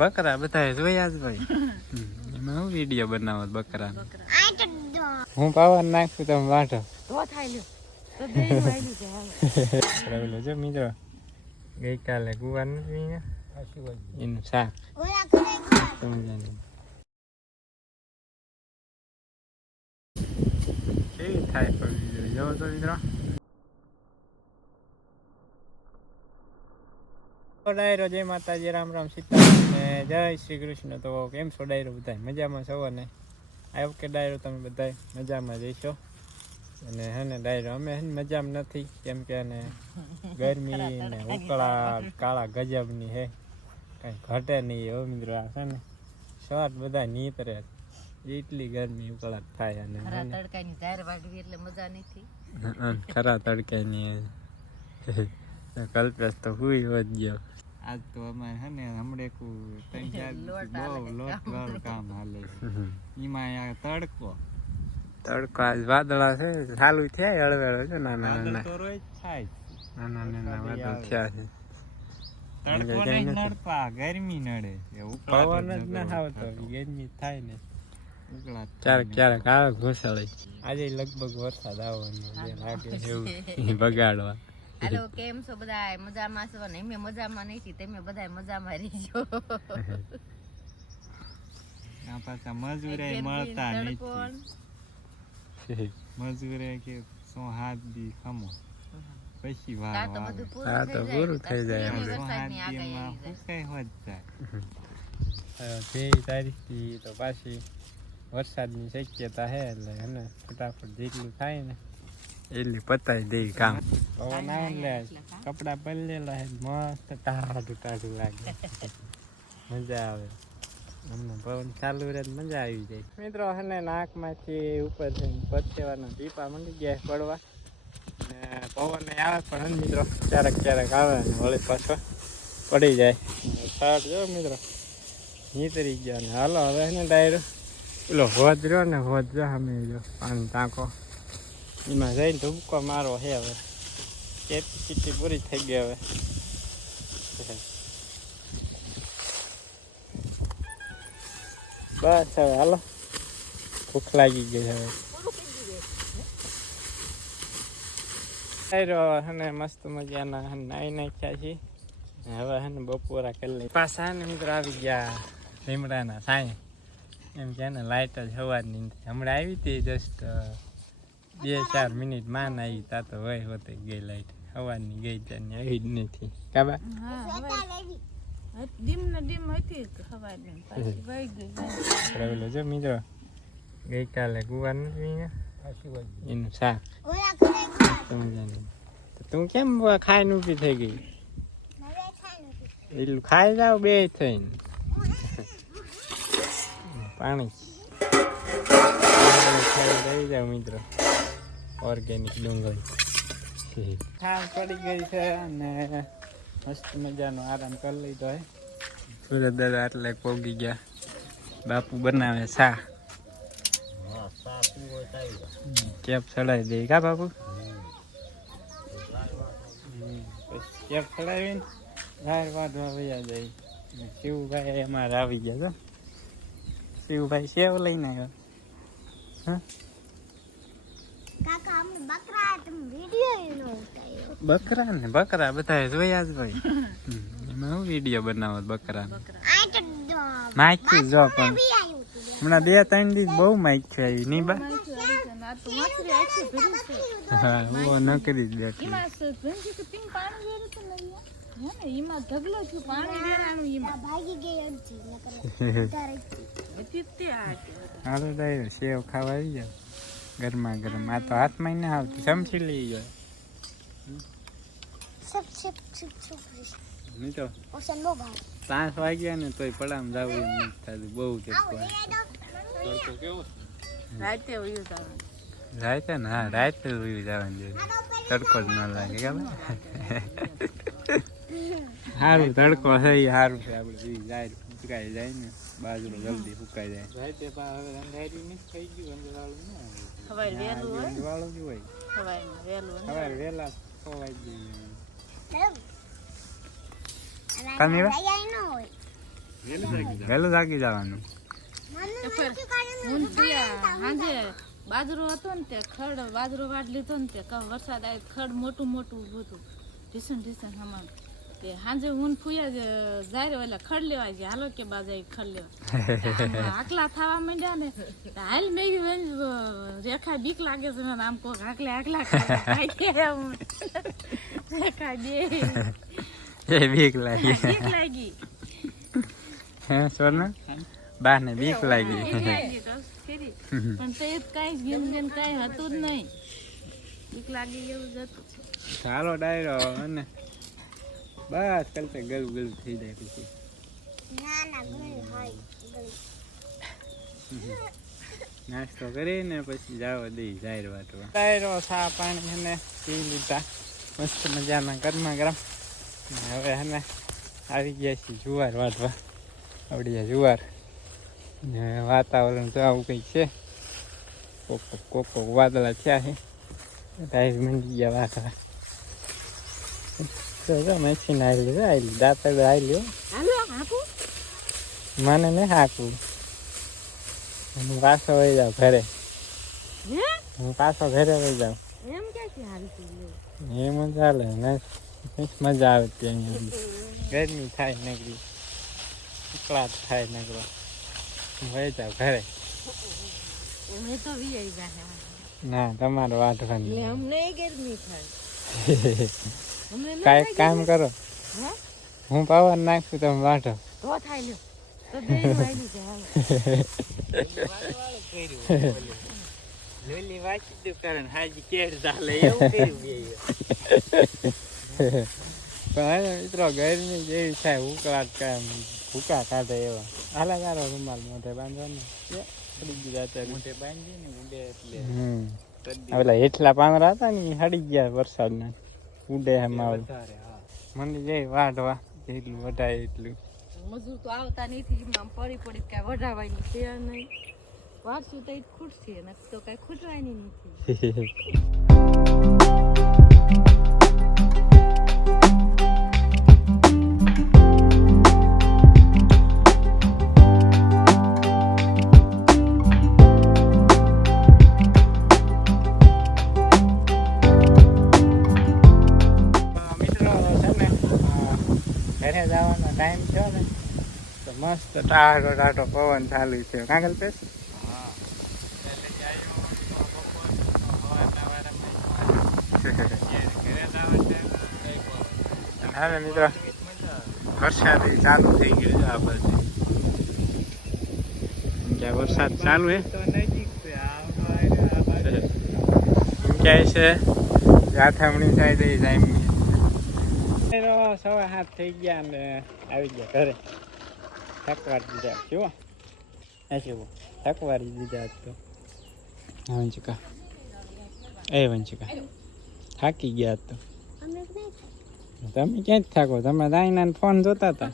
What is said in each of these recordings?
બકરા બધા જોયા જ ભાઈ. એમાં હું વિડીયો બનાવો બકરા. હું પાવર નાખું તમે વાઢો તો થાય લ્યો તો દેવું જો મિત્રો ગઈકાલે ગુવાર નથી એનું શાક કેવી થાય પડી જોવો તો મિત્રો. ડાયરો જય માતાજી, રામ રામ સીતારામ ને જય શ્રી કૃષ્ણ. તો કેમ છો ડાયરો બધા મજામાં છો ને? આ વખતે ડાયરો તમે બધા મજામાં જઈશો અને હે ને ડાયરો અમે હે મજામાં નથી કેમ કે ને ગરમી ને ઉકળા કાળા ગજબની હે કઈ ઘટે નહીં એવો મિત્રો. આ છે ને શર્ટ બધા નીતરે એટલી ગરમી ઉકળાટ થાય અને તડકાની ધાર વાઢવી એટલે મજા નથી. ખરા તડકાની કલ્પેશ તો હુઈ હોત ગયો. આજ તો અમારે હે ને હમણે બહુ લોટ વાળું કામ હાલે છે. એમાં આ તડકો આજ વાદળા છે ચાલુ થયા હળવેળો છે. નાના નાના તો રોજ થાય નાના નાના વાદળ થયા છે. તડકો નહીં નડતા ગરમી નડે પવન જ ના આવતો ગરમી થાય ને ક્યારેક ક્યારેક આવે ઘોસાળે. આજે લગભગ વરસાદ આવવાનો લાગે એવું બગાડવા. હાલો કેમ છો બધા મજામાં છો ને? અમે મજામાં નથી તમે બધા મજામાં રહીજો. આ પાછા મજૂરે મળતા નથી. મજૂરે કે 107 દી ખમો પછી વાર તો પૂરું થઈ જાય. 107 દીમાં કઈ હોત જાય 23 તારીખથી તો પાછી વરસાદની શક્યતા છે એટલે એને ફટાફટ જેટલું થાય ને એટલી પતાવી દે કામ. પવન આવે લે કપડા પલળેલા હે મસ્ત ટાઢું ટાઢું લાગે મજા આવે. અમને પવન ચાલુ રહે મજા આવી જાય મિત્રો. હે નાકમાંથી ઉપર થઈને પરસેવાના ટીપા મંડી ગયા પડવા ને પવન આવે પણ મિત્રો ક્યારેક ક્યારેક આવે ને વળી પાછો પડી જાય. શર્ટ જો મિત્રો નીતરી ગયા ને હાલો હવે ને ડાયરો પેલો હોજ રહ્યો ને હોજ જો અમે જો પાણી ટાંકો એમાં જઈને ધૂબકો મારો હે. હવે કેપેસિટી પૂરી થઈ ગઈ હવે. બસ હવે હાલો ભૂખ લાગી ગઈ હવે. હને મસ્ત મજાના નાઈ નાખ્યા છીએ હવે હે ને બપોરા કરી લઈ પાછા ને મિત્રો આવી ગયા લીમડાના સાંય એમ કે ને લાઇટ જ સવારની હમણાં આવી હતી જસ્ટ 2-4 મિનિટ માન આવી તા તો વહી હોતે ગઈ લાઈટ સવારની ગઈ ત્યાં આવી જ નથી કાબા. જો મિત્રો ગઈકાલે ગુવાર નથી એનું શાક તું કેમ ખાઈને ઊભી થઈ ગઈ? એટલું ખાઈ જાવ બે થઈને પાણી ખાઈ જાવ મિત્રો. ઓર્ગેનિક ડુંગળી ખાસ પડી ગઈ છે અને મસ્ત મજાનો આરામ કરી લીધો હે. સુરત દાદા એટલે પોગી ગયા. બાપુ બનાવે શા કેપ ચડાવી દે કા બાપુ? કેપ ચડાવીને ધાર વાઢવા વયા જાય. શિવભાઈ અમારે આવી ગયા છો. શિવભાઈ સેવ લઈને આવ્યો. હા બકરા ને બકરા બધા જોયા જ ભાઈ. એમાં હું વિડીયો બનાવો બકરા માઇક જો પણ હમણાં 2-3 દિવસ બહુ માઇક છે આવી નહીં બા. હા હું નકરી જ બેઠી. હાલો ડાયરો સેવ ખાવા આવી જાય ગરમા ગરમ. આ તો હાથમાં ના આવતી ચમચી લઈ જાય. નહીં તો 5 વાગ્યા ને તોય પડામ જવું એમ નથી થતું. બહુ રાતે ને હા રાતે ઉઈ જવાનું જોઈએ. તડકો જ ન લાગે ખબર. સારું તડકો છે એ સારું છે. આપણે જાય ફૂંકાઈ જાય ને બાજરો જલ્દી ફૂકાઈ જાય. રાતે હવે અંધારી નહીં થઈ ગયું અંધારું ના વાળું જ હોય. સવારે વહેલા 6 વાગે વહેલું જાગી જવાનું. સાંજે બાજરો હતો ને તે ખડ બાજરો વાડ લીધો ને તે વરસાદ આવે ખડ મોટું મોટું હતું ઢીસણ હમણાં તે સાંજે ઊન ફૂયા જાય એટલે ખડ લેવા ગયા હાલો કે બાજા ખડ લેવા આકલા થવા માંડ્યા ને હાલ મેં રેખા બીક લાગે છે મને આમ કોક આકલા રેખા બે બીક લાગી હે સોના બા ને બીક લાગી પણ તે કઈ ઘેન કઈ હતું જ નહીં બીક લાગી એવું જ હતું. ચાલો ડાયરો અને બસ કાલે ગલું થઈ જાય પછી નાસ્તો કરીને પછી જાવ દઈ જાહેર વાટવા ડાયરો ચા પાણી એને પી લીધા મસ્ત મજાના ગરમા ગરમ. હવે હે આવી ગયા છીએ જુવાર વાટવા આવડી જુવાર વાતાવરણ તો આવું કંઈક છે કોક વાદળા થયા છે ટાઈર મંડી ગયા વાટવા તો મશીન આવી દાંતડ આવી મને ને હાકું હું પાછો વહી જાઉં ઘરે વહી જાઉં એમ ચાલે ને મજા આવે ત્યાં ગરમી થાય નગરી ઉકળાટ થાય નગરો વહી જાઉં ઘરે. ના તમારે વાટવાનું કાંઈક કામ કરો હું પાવર નાખું તમે વાટો મિત્રો ગરમી જેવી થાય ઉકળાટ કામ ભૂકા કાઢે એવા હાલા તારો રૂમાલ મોઢે બાંધવાનો મોઢે બાંધી ને ઉડે એટલે પેલા હેઠલા પાંદડા હતા ને હડી ગયા વરસાદના ઉડે એમાં મને જઈ વાઢવા જેટલું વઢાય એટલું મજૂર તો આવતા નથી આમ પડી કઈ વઢાવાની છે નહીં વારસું તો ખૂટશે ને તો કઈ ખૂટવાની નથી. ઘરે જવાનો ટાઈમ થયો ને તો મસ્ત ટાટો પવન ચાલુ છે કાગળ પેસ હવે મિત્રો વરસાદ ચાલુ થઈ ગયો છે આ બાજુ ક્યાં વરસાદ ચાલુ હે ક્યાંય છે જાથામણી સાઈડ જાય 7:30 થઈ ગયા ને આવી ગયા ઘરે થકવારી દીધા જુઓ શું થકવારી દીધા તો વંચિકા વંચિકા થાકી ગયા તો તમે ક્યાં જ થાકો તમે દાઈના ફોન જોતા હતા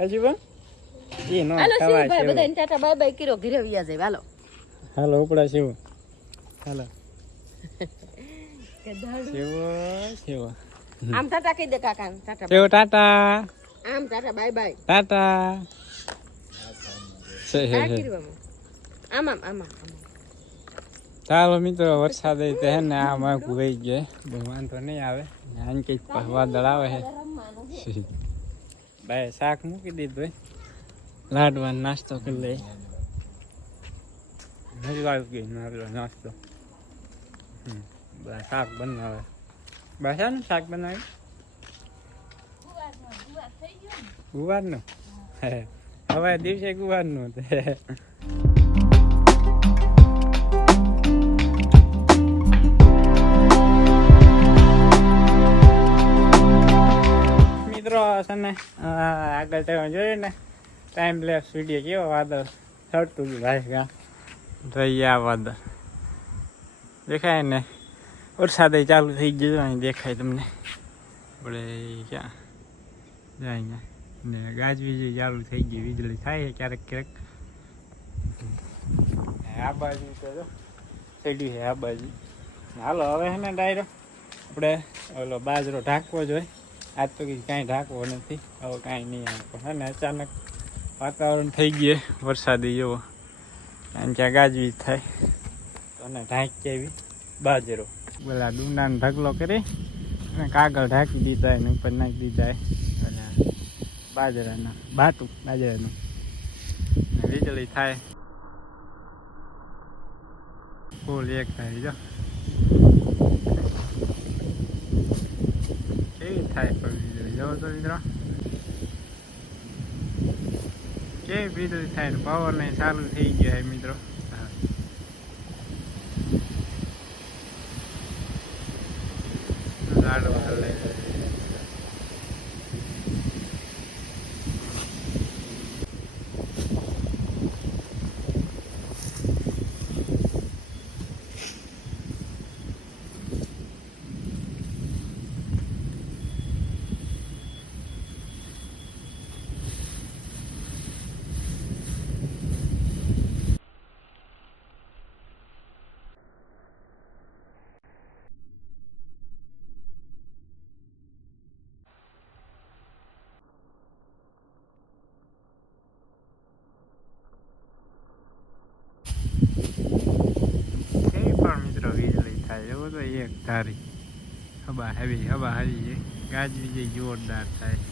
હજી પણ એ નો બાય બાય કર્યો ઘરે વ્યા જાય હાલો હાલો ઉપડા શિવ હાલો આમ ટાટા કહી દે કાકા ટાટા શિવ ટાટા આમ ટાટા બાય બાય ટાટા આમ આમ આમ ચાલો મિત્રો વરસાદ હે ને આ માગું વહી ગયા બહુ વાંધો નહીં આવે આને કઈ વાદળ આવે છે ભાઈ શાક મૂકી દીધું લાડવાનો નાસ્તો કરી લઈ હજુ આવી ગઈ નાસ્તો શાક બનાવે બાસાનું શાક બનાવે ગુવારનું હવે દિવસે ગુવારનું મિત્રો છે ને આગળ તમે જોયું ને ટાઈમ લેપ્સ વિડીયો કેવો વાદળ ચડતું ગયું ભાઈ ગા રહી આ વાદળ દેખાય ને વરસાદ ચાલુ થઈ ગયો અહીં દેખાય તમને આપણે ક્યાં જાય અહીંયા ને ગાજવીજ ચાલુ થઈ ગઈ વીજળી થાય ક્યારેક ક્યારેક આ બાજુ તો ચડ્યું છે આ બાજુ હાલો હવે છે ને ડાયરો આપણે ઓલો બાજરો ઢાંકવો જોઈએ આજ તો કાંઈ ઢાંકવો નથી, હવે કાંઈ નહીં આવે પણ હે ને અચાનક વાતાવરણ થઈ ગયે વરસાદી જેવો અને ત્યાં ગાજવી થાય તો ને ઢાંકી આવી બાજરો પેલા ડુંડાનો ઢગલો કરી અને કાગળ ઢાંકી દીધા એને ઉપર નાખી દીધા અને બાજરાના બાજરાનું વીજળી થાય ફૂલ એક થાય જો કેવી થાય પણ વીજળી જવો તો મિત્રો કેવી વીજળી થાય ને પાવર નહીં ચાલુ થઈ ગયો મિત્રો ઝાડવા હાલે એવું તો એક ધારી હવા હવી ગાજવી જે જોરદાર થાય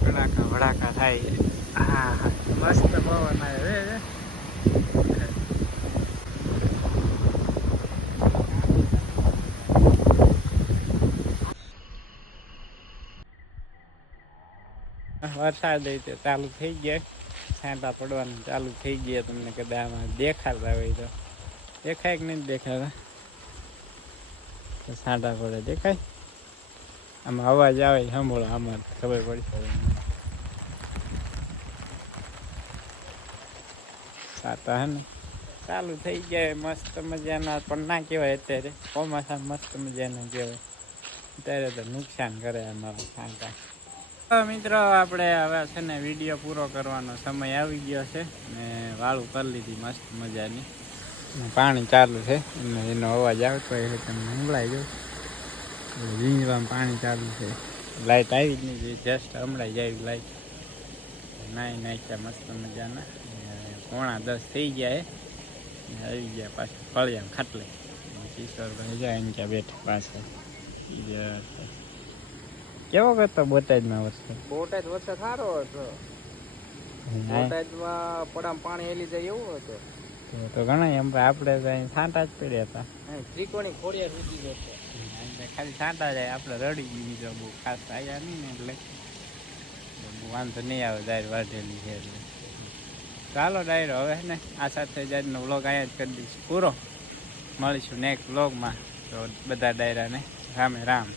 ભડાકા થાય હા મસ્ત પવન આવે વરસાદ ચાલુ થઈ ગયા છાંટા પડવાનું ચાલુ થઈ ગયા તમને કદાચ આમાં દેખાતા હોય તો દેખાય કે નહીં દેખાતા છાંટા પડે દેખાય આમાં અવાજ આવે સાંભળો આમાં ખબર પડી છાંટા હે ને ચાલુ થઈ ગયા મસ્ત મજાના પણ ના કહેવાય અત્યારે ચોમાસા મસ્ત મજાના કહેવાય અત્યારે તો નુકસાન કરે અમારા છાંટા મિત્રો આપણે હવે છે ને વિડીયો પૂરો કરવાનો સમય આવી ગયો છે ને વાળું કરી લીધી મસ્ત મજાની પાણી ચાલુ છે અને એનો અવાજ આવતો હોય તમને સંભળાઈ ગયો વીંજવામાં પાણી ચાલુ છે લાઇટ આવી જ નહીં જસ્ટ હમણાં જ આવી લાઇટ નાઈ નાખ્યા મસ્ત મજાના 9:45 થઈ ગયા આવી ગયા પાછું ફળિયા ખાટલે કિશોરભાઈ જાય એને ક્યાં બેઠા પાછળ કેવો હતો બોટાદમાં વરસાદ સારો હતો બોટાદમાં પડામ પાણી હેલી જાય એવું હતું તો ઘણા એમ આપણે તો અહીં છાંટા જ પડ્યા હતા ત્રિકોણી ખોડિયા રૂકી જતો ખાલી છાંટા જાય આપણે રડી ગઈ બીજો બહુ ખાસ આવ્યા નહીં ને એટલે વાંધો નહીં આવે ડાયર વાઢેલી છે એટલે ચાલો ડાયરો હવે ને આ સાથે જ આજનો વ્લોગ અહીંયા જ કરી દઈશું પૂરો મળીશું નેક્સ્ટ વ્લોગમાં તો બધા ડાયરાને રામે રામ